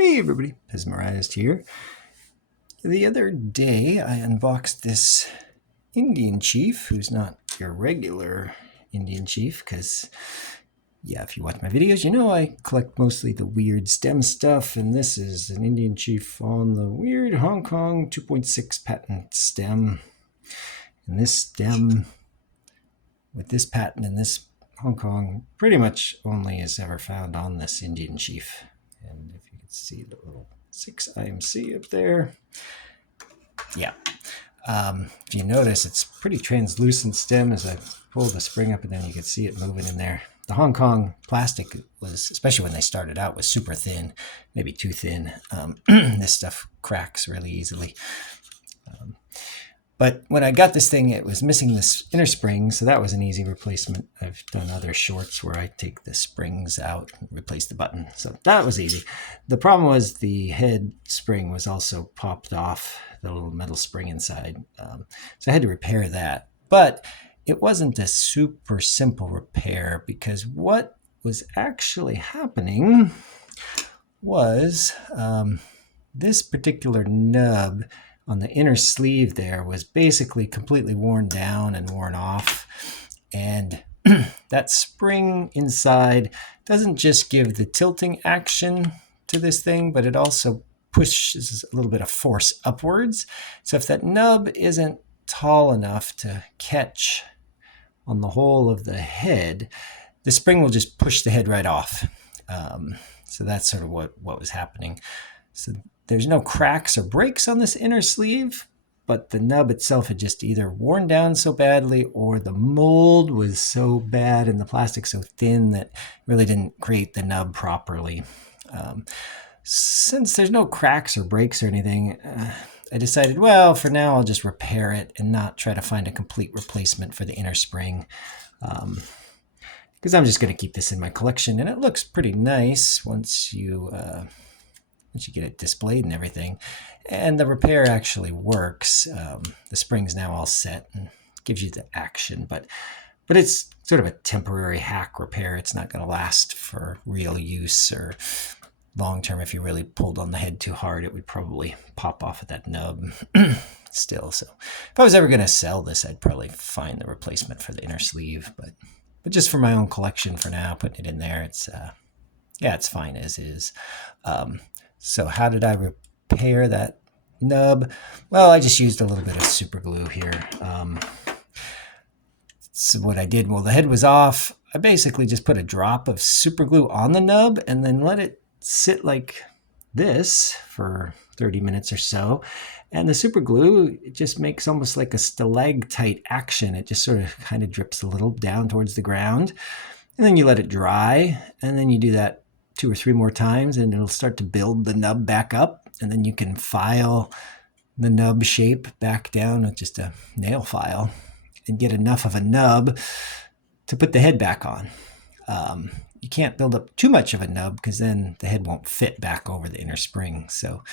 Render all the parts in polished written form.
Hey everybody, Pez here. The other day I unboxed this Indian Chief, who's not your regular Indian Chief, because yeah, if you watch my videos, you know I collect mostly the weird stem stuff, and this is an Indian Chief on the weird Hong Kong 2.6 patent stem. And this stem, with this patent in this Hong Kong, pretty much only is ever found on this Indian Chief. And if you can see the little 6 IMC up there. Yeah. If you notice, it's pretty translucent stem as I pull the spring up, and then you can see it moving in there. The Hong Kong plastic was, especially when they started out, was super thin, maybe too thin. This stuff cracks really easily. But when I got this thing, it was missing this inner spring, so that was an easy replacement. I've done other shorts where I take the springs out and replace the button, so that was easy. The problem was the head spring was also popped off, the little metal spring inside, so I had to repair that. But it wasn't a super simple repair, because what was actually happening was this particular nub on the inner sleeve there was basically completely worn down and worn off. And that spring inside doesn't just give the tilting action to this thing, but it also pushes a little bit of force upwards. So if that nub isn't tall enough to catch on the whole of the head, the spring will just push the head right off. So that's sort of what was happening. So there's no cracks or breaks on this inner sleeve, but the nub itself had just either worn down so badly, or the mold was so bad and the plastic so thin that it really didn't create the nub properly. Since there's no cracks or breaks or anything, I decided, well, for now I'll just repair it and not try to find a complete replacement for the inner spring. Because I'm just going to keep this in my collection, and it looks pretty nice once you get it displayed and everything. And the repair actually works. The spring's now all set and gives you the action, but it's sort of a temporary hack repair. It's not going to last for real use or long term. If you really pulled on the head too hard, it would probably pop off at that nub still. So if I was ever going to sell this, I'd probably find the replacement for the inner sleeve, but just for my own collection for now, putting it in there, it's it's fine as is. So how did I repair that nub? Well, I just used a little bit of super glue here. So what I did, well, the head was off. I basically just put a drop of super glue on the nub and then let it sit like this for 30 minutes or so. And the super glue, it just makes almost like a stalactite action. It just sort of kind of drips a little down towards the ground. And then you let it dry, and then you do that 2 or 3 more times, and it'll start to build the nub back up, and then you can file the nub shape back down with just a nail file and get enough of a nub to put the head back on. You can't build up too much of a nub, because then the head won't fit back over the inner spring. So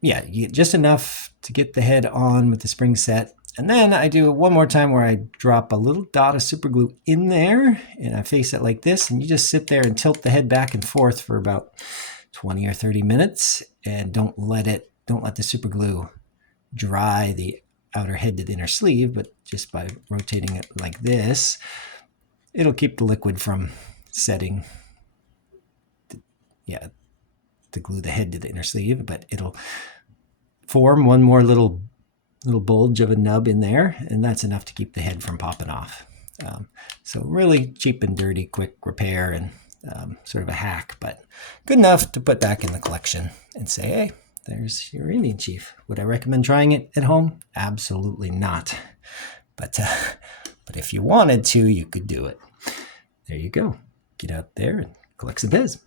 you get just enough to get the head on with the spring set. And then I do it one more time where I drop a little dot of super glue in there, and I face it like this, and you just sit there and tilt the head back and forth for about 20 or 30 minutes, and don't let the super glue dry the outer head to the inner sleeve, but just by rotating it like this, it'll keep the liquid from setting to glue the head to the inner sleeve, but it'll form one more little bulge of a nub in there, and that's enough to keep the head from popping off. So really cheap and dirty, quick repair, and sort of a hack, but good enough to put back in the collection and say, hey, there's your Indian Chief. Would I recommend trying it at home? Absolutely not. But if you wanted to, you could do it. There you go. Get out there and collect some Pez.